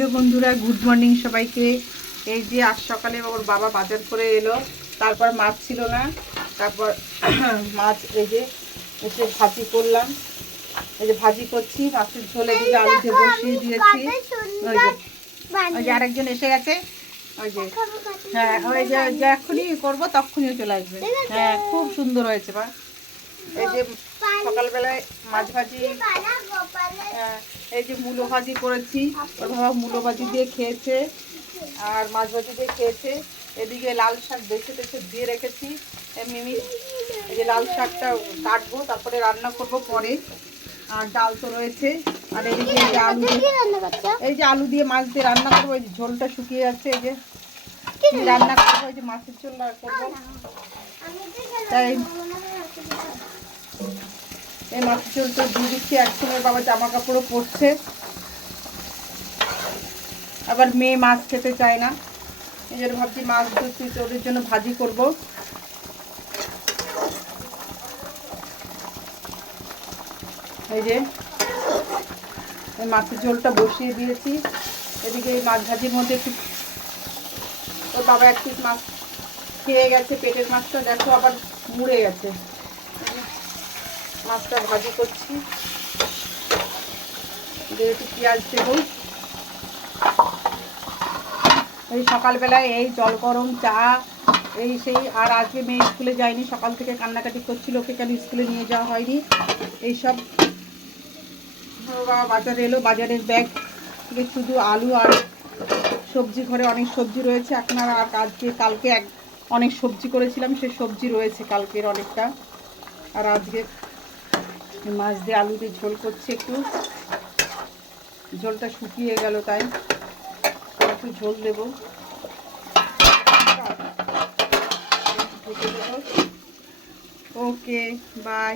Hello বন্ধুরা, good morning সবাইকে। এই যে আজ সকালে ওর বাবা বাজার করে এলো, তারপর মাছ ছিল না, তারপর মাছ এই যে এসে ভাজি করলাম। এই যে ভাজি করছি, মাছের ঝোলে দিকে আলু দিয়ে বসিয়ে দিয়েছি। ওই যে আরেকজন এসে গেছে, ওই যে হ্যাঁ, ওই যে এখনই করবো তখনই চলে আসবে। হ্যাঁ, খুব সুন্দর হয়েছে বা। এই যে সকালবেলায় মাছ ভাজি, এই যে মূলো ভাজি করেছি, ওর বাবা মূলো ভাজি দিয়ে খেয়েছে আর মাছ ভাজি দিয়ে খেয়েছে। এদিকে লাল শাক বেছে টেছে দিয়ে রেখেছি। মিমি এই যে লাল শাকটা কাটবো, তারপরে রান্না করব পরে। আর ডাল তো রয়েছে। আর এদিকে এই যে আলু দিয়ে, এই যে আলু দিয়ে মাছ দিয়ে রান্না করবো। এই যে ঝোলটা শুকিয়ে যাচ্ছে, এই যে রান্না করবো, এই যে মাছের ঝোল করবো। তাই এই মাছের ঝোলটা দিয়ে দিচ্ছি। একসঙ্গে বাবা জামা কাপড়ও পরছে, আবার মেয়ে মাছ খেতে চায় না, এই জন্য ভাবছি মাছ ধরছি, ওদের জন্য ভাজি করব। এই যে এই মাছের ঝোলটা বসিয়ে দিয়েছি। এদিকে এই মাছ ভাজির মধ্যে একটু ওর বাবা এক পিস মাছ খেয়ে গেছে, পেটের মাছটা দেখো আবার মুড়ে গেছে। মাছটা ভাজি করছি, যেহেতু পেঁয়াজ দেবো। এই সকালবেলায় এই জল গরম চা এই সেই। আর আজকে মেয়ে স্কুলে যায়নি, সকাল থেকে কান্নাকাটি করছিল, ওকে কেন স্কুলে নিয়ে যাওয়া হয়নি এইসব। বাবা বাজারে এলো, বাজারের ব্যাগ থেকে শুধু আলু আর সবজি, ঘরে অনেক সবজি রয়েছে এখন। আর আজকে কালকে অনেক সবজি করেছিলাম, সেই সবজি রয়েছে কালকের অনেকটা। আর আজকে মাছ দিয়ে আলু দিয়ে ঝোল করছি, একটু ঝোলটা শুকিয়ে গেল তাই একটু ঝোল দেবো। ওকে, বাই।